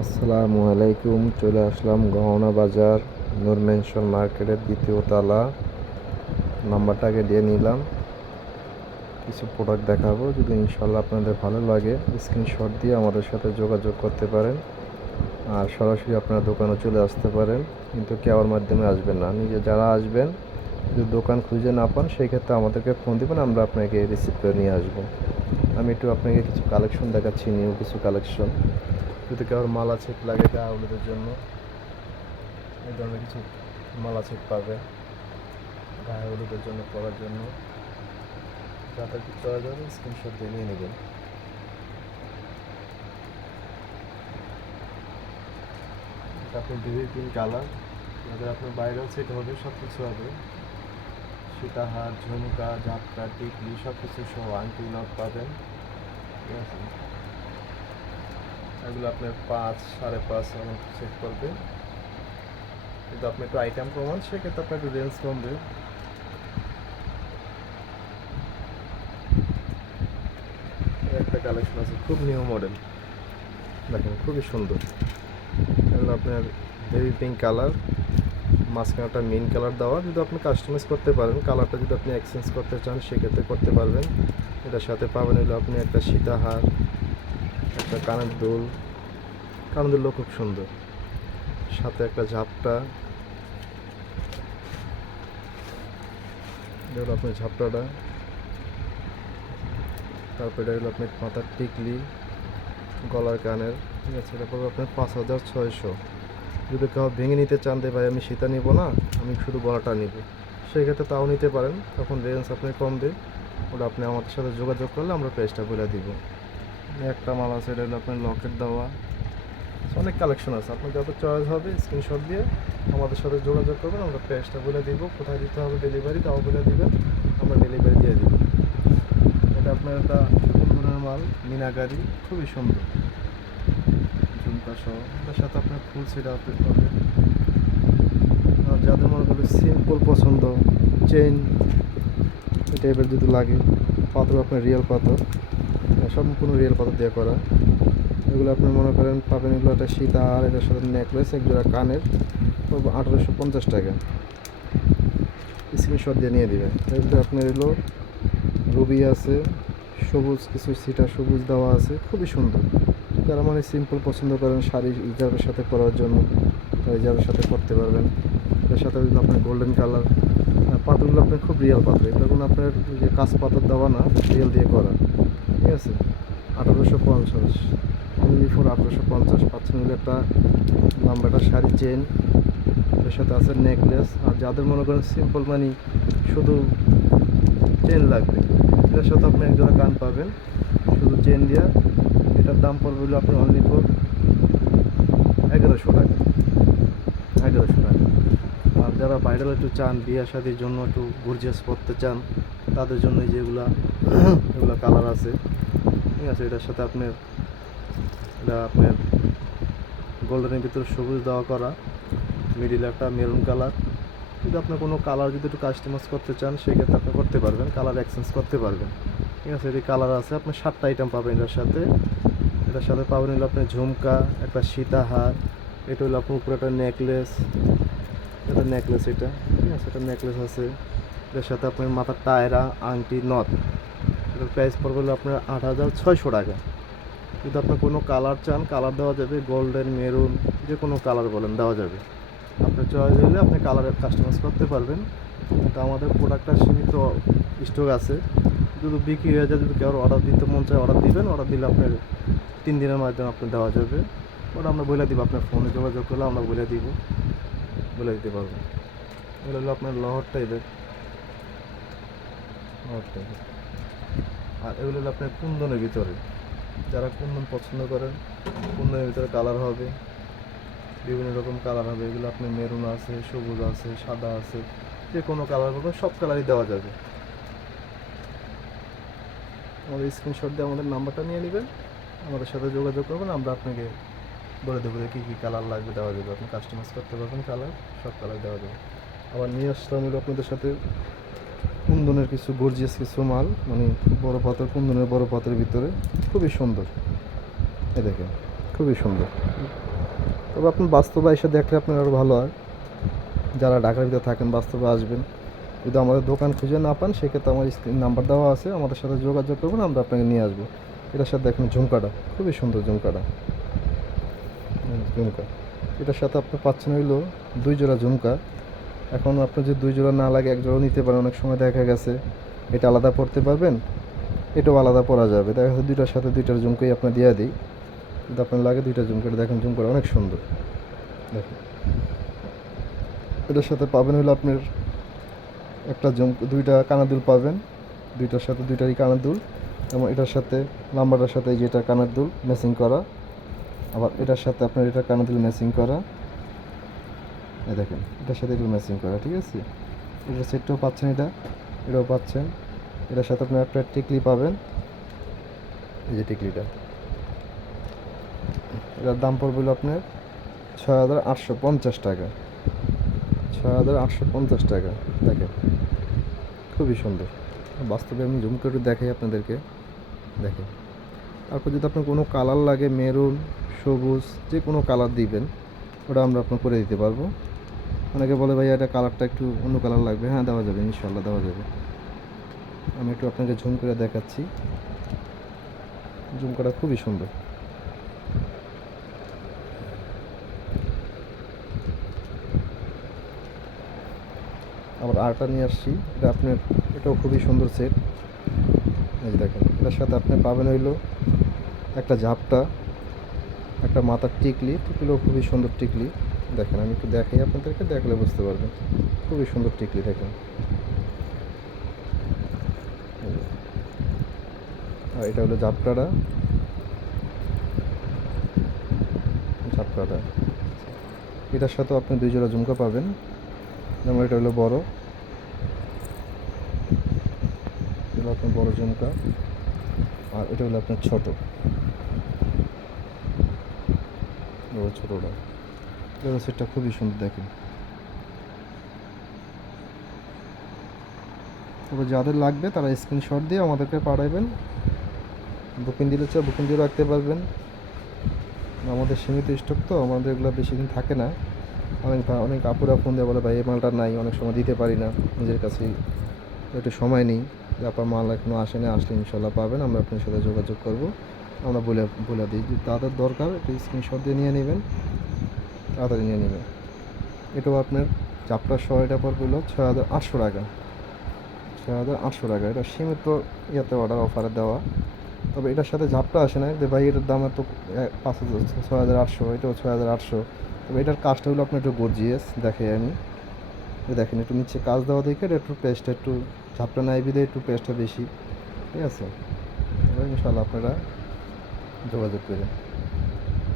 আসসালামু আলাইকুম। চলে আসলাম গহনা বাজার নূর মেনশন মার্কেটের দ্বিতীয় তলা। নাম্বারটাকে দিয়ে নিলাম। কিছু প্রোডাক্ট দেখাবো, যদি ইনশাল্লাহ আপনাদের ভালো লাগে স্ক্রিনশট দিয়ে আমাদের সাথে যোগাযোগ করতে পারেন। আর সরাসরি আপনারা দোকানে চলে আসতে পারেন, কিন্তু কেওয়ার মাধ্যমে আসবেন না। নিজে যারা আসবেন, যদি দোকান খুঁজে না পান সেই ক্ষেত্রে আমাদেরকে ফোন দেবেন, আমরা আপনাকে রিসিভ করে নিয়ে আসবো। আমি একটু আপনাকে কিছু কালেকশন দেখাচ্ছি, নিউ কিছু কালেকশন। যদি কারোর মালা ছেট লাগে গায়ে হলুদের জন্য, এই ধরনের কিছু মালা ছেট পাবে গায়ে হলুদের জন্য, পরার জন্য। যাদের কি চয়েস হবে স্ক্রিনশট দিয়ে নিয়ে নেবেন। আপনি বিভিন্ন পিঙ্ক কালার, যাদের আপনার ভাইরাল সেট হবে, সব কিছু হবে। সীতাহার, ঝুমকা, ঝাপটা, টিকলি সব কিছু সহ আংটি নট পাবেন। ঠিক আছে, এগুলো আপনার 5, 5.5 এমন সেট করবে। কিন্তু আপনি একটু আইটেম কমান, সেক্ষেত্রে আপনার একটু রেঞ্জ কমবে। একটা কালেকশন আছে খুব নিউ মডেল, দেখেন খুবই সুন্দর। এগুলো আপনার বেবি পিঙ্ক কালার, মাঝখানটা মেন কালার দেওয়া। যদি আপনি কাস্টমাইজ করতে পারেন, কালারটা যদি আপনি এক্সচেঞ্জ করতে চান সেক্ষেত্রে করতে পারবেন। এটার সাথে পাবেন হলো আপনি একটা সীতাহার, একটা কানের দুলও খুব সুন্দর, সাথে একটা ঝাপটা। এটা হলো আপনার ঝাপটাটা। তারপরে এটা হলো আপনার মাথার টিকলি, গলার কানের। ঠিক আছে, এটা পড়বে আপনার 5,600। যদি কেউ ভেঙে নিতে চান যে ভাই আমি সীতা নিব না, আমি শুধু গলাটা নিব, সেক্ষেত্রে তাও নিতে পারেন। তখন রেঞ্জ আপনি কমবে, ওটা আপনি আমাদের সাথে যোগাযোগ করলে আমরা প্রাইসটা বলে দিব। একটা মাল আছে, এটা হলো আপনার লকেট দেওয়া। অনেক কালেকশন আছে, আপনার যত চয়েস হবে স্ক্রিনশট দিয়ে আমাদের সাথে যোগাযোগ করবেন, আমরা প্রাইসটা বলে দিব। কোথায় দিতে হবে ডেলিভারি তাও বলে দিবেন, আমরা ডেলিভারি দিয়ে দিব। এটা আপনার একটা কুন্দনের মাল, মিনাকারি, খুবই সুন্দর ঝুমকা সহ। এটার সাথে আপনার ফুল সেট আপডেট পাবে। আর যাদের মনে করেন সিম্পল পছন্দ, চেইন এই টাইপের যদি লাগে, পাথর আপনার রিয়েল পাথর, সম্পূর্ণ রিয়েল পাথর দিয়ে করা। এগুলো আপনি মনে করেন পাবেন, এগুলো একটা সীতা আর এটার সাথে নেকলেস, এক জোড়া কানের, 1850 টাকা। স্ক্রিনশট দিয়ে নিয়ে দেবেন। এগুলো আপনার এলো রুবি আছে, সবুজ কিছু সিটা সবুজ দেওয়া আছে, খুবই সুন্দর। যারা মানে সিম্পল পছন্দ করেন শাড়ি হিজাবের সাথে পরার জন্য, হিজাবের সাথে পরতে পারবেন। এর সাথে আপনার গোল্ডেন কালার পাথরগুলো আপনার খুব রিয়েল পাথর, এটা কোনো আপনার যে কাঁচ পাথর দেওয়া না, রিয়েল দিয়ে করা। ঠিক আছে, 1850, অনলি ফর 1850 পাচ্ছেন। হলে একটা লম্বা একটা শাড়ি চেন, এর সাথে আছে নেকলেস। আর যাদের মনে করেন সিম্পল মানে শুধু চেন লাগবে, এটার সাথে আপনি এক জোড়া কান পাবেন শুধু চেন দেওয়া। এটার দাম পড়বে হলো আপনি অনলি ফর 1100 টাকা। 1100 টাকা। আর যারা ভাইরাল একটু চান, বিয়ে শাদির জন্য একটু গর্জিয়াস পরতে চান, তাদের জন্য যেগুলা এগুলো কালার আছে। ঠিক আছে, এটার সাথে আপনার এটা আপনার গোল্ডেনের ভিতরে সবুজ দেওয়া করা, মিডিলে একটা মেরুন কালার। যদি আপনি কোনো কালার যদি একটু কাস্টমাইজ করতে চান সেক্ষেত্রে আপনি করতে পারবেন, কালার এক্সচেঞ্জ করতে পারবেন। ঠিক আছে, এটি কালার আছে, আপনি 7টা আইটেম পাবেন এটার সাথে। এটার সাথে পাবেন হলো আপনার ঝুমকা, একটা সীতাহার, এটা হলো আপনার উপরে একটা নেকলেস, এটা নেকলেস, এটা ঠিক আছে, এটা নেকলেস আছে। এটার সাথে আপনার মাথার টায়রা, আংটি, নথ। এটার প্রাইস পড়বে হলো আপনার 8,600 টাকা। যদি আপনি কোনো কালার চান কালার দেওয়া যাবে, গোল্ডেন, মেরুন, যে কোনো কালার বলেন দেওয়া যাবে। আপনার চয়েস হলে আপনি কালারের কাস্টমাইজ করতে পারবেন। কিন্তু আমাদের প্রোডাক্টটা সীমিত স্টক আছে, যদি বিক্রি হয়ে যায়, যদি কেউ অর্ডার দিতে মন চায় অর্ডার দিবেন, অর্ডার দিলে আপনার 3 দিনের মাধ্যমে আপনি দেওয়া যাবে। ওটা আমরা বলে দিব, আপনার ফোনে যোগাযোগ করলে আমরা বলে দিতে পারবো। এগুলো হলো আপনার লহর টাইপের। আর এগুলো হলো আপনার কুন্দনের ভিতরে, যারা কুন্দন পছন্দ করেন, কুন্দনের ভিতরে কালার হবে, বিভিন্ন রকম কালার হবে। এগুলো আপনার মেরুন আছে, সবুজ আছে, সাদা আছে, যে কোনো কালার বলবেন সব কালারই দেওয়া যাবে। আমাদের স্ক্রিনশট দিয়ে আমাদের নাম্বারটা নিয়ে নেবেন, আমাদের সাথে যোগাযোগ করবেন, আমরা আপনাকে বলে দেবো যে কী কী কালার লাগবে, দেওয়া যাবে। আপনি কাস্টমাইজ করতে পারবেন, কালার সব কালার দেওয়া যাবে। আবার নিয়ে আসলাম হলো আপনাদের সাথে কুন্দনের কিছু গর্জিয়াস কিছু মাল, মানে বড় পাথর, কুন্দনের বড় পাথরের ভিতরে, খুবই সুন্দর। এ দেখেন খুবই সুন্দর। তবে আপনি বাস্তবে এসে দেখলে আপনার আরও ভালো হয়। যারা ঢাকার ভিতরে থাকেন বাস্তবে আসবেন। যদি আমাদের দোকান খুঁজে না পান সেক্ষেত্রে আমার স্ক্রিন নাম্বার দেওয়া আছে, আমাদের সাথে যোগাযোগ করবেন, আমরা আপনাকে নিয়ে আসবো। এটার সাথে দেখুন ঝুমকাটা খুবই সুন্দর ঝুমকাটা, ঝুমকা এটার সাথে আপনি পাচ্ছেন হইলো 2 জোড়া ঝুমকা। এখন আপনার যদি 2 জোড়া না লাগে 1 জোড়াও নিতে পারেন। অনেক সময় দেখা গেছে এটা আলাদা পরতে পারবেন, এটাও আলাদা পরা যাবে। দেখা যাচ্ছে 2টার সাথে 2টার ঝুমকাই আপনার দিয়ে দিই। যদি আপনার লাগে 2টা ঝুমকাটা দেখেন, ঝুমকাটা অনেক সুন্দর। দেখেন এটার সাথে পাবেন হলো আপনার একটা 2টা কানের দুল পাবেন, 2টার সাথে 2টারই কানের দুল। এবং এটার সাথে নাম্বারটার সাথে এই যেটা কানের দুল ম্যাচিং করা, আবার এটার সাথে আপনার এটা কানের দুল ম্যাচিং করা। এই দেখেন এটার সাথে এটা ম্যাচিং করা, ঠিক আছে। এটার সেটটাও পাচ্ছেন, এটাও পাচ্ছেন। এটার সাথে আপনার একটা টিকলি পাবেন, এই যে টিকলিটা, এটার দাম পড়বে হলো আপনার 6,850 টাকা। 6,850 টাকা। দেখেন খুবই সুন্দর। বাস্তবে আমি জুম করে দেখাই আপনাদেরকে, দেখেন। তারপর যদি আপনার কোনো কালার লাগে, মেরুন, সবুজ, যে কোনো কালার দিবেন, ওটা আমরা আপনার করে দিতে পারবো। অনেকে বলে ভাই এটা কালারটা একটু অন্য কালার লাগবে, হ্যাঁ দেওয়া যাবে, ইনশাল্লাহ দেওয়া যাবে। আমি একটু আপনাকে ঝুম করে দেখাচ্ছি, ঝুম করা খুবই সুন্দর। আবার আরেকটা নিয়ে আসছি, এটা আপনার, এটাও খুবই সুন্দর সেট। এই যে দেখেন এটার সাথে আপনি পাবেন হইলো একটা ঝাপটা, একটা মাথার টিকলিও খুবই সুন্দর টিকলি। দেখেন আমি একটু দেখাই আপনাদেরকে, দেখলে বুঝতে পারবেন খুবই সুন্দর টিকলি। দেখেন আর এটা হলো ঝাপটাটা, এটার সাথেও আপনি 2 জোড়া ঝুমকা পাবেন। যেমন এটা হলো বড়, এটা আপনার বড় ঝুমকা, আর এটা হলো আপনার ছোটো, ছোটোটা। এটা সেটটা খুবই সুন্দর। দেখেন তবে যাদের লাগবে তারা স্ক্রিনশট দিয়ে আমাদেরকে পাঠাবেন। বুকিং দিলে বুকিং দিয়ে রাখতে পারবেন। আমাদের সীমিত স্টক তো, আমাদের এগুলো বেশি দিন থাকে না। অনেক আপুরা ফোন দিয়ে বলে ভাই এই মালটা নাই, অনেক সময় দিতে পারি না, নিজের কাছেই একটু সময় নেই। যে আপনার মাল এখনও আসেনি, আসলে ইনশাল্লাহ পাবেন, আমরা আপনার সাথে যোগাযোগ করব। আমরা বলে দিই যে তাদের দরকার একটু স্ক্রিনশট দিয়ে নিয়ে নেবেন, তাড়াতাড়ি নিয়ে নেবেন। এটাও আপনার চাপটার সহ এটা পড়বে হলো 6,800 টাকা। 6,800 টাকা, এটা সীমিত ইয়াতে অর্ডার অফারে দেওয়া। তবে এটার সাথে ঝাপটা আসে না যে ভাই এটার দাম এত 5,000, 6,800, এটাও 6,800। তবে এটার কাজটা হলো আপনার একটু গর্জিয়াস, দেখে আমি দেখেন একটু নিচে কাজ দেওয়া দেখে একটু পেস্টটা একটু ঝাপটা নাই বিধে একটু পেস্টটা বেশি, ঠিক আছে। ইনশাল্লাহ আপনারা যোগাযোগ করেন।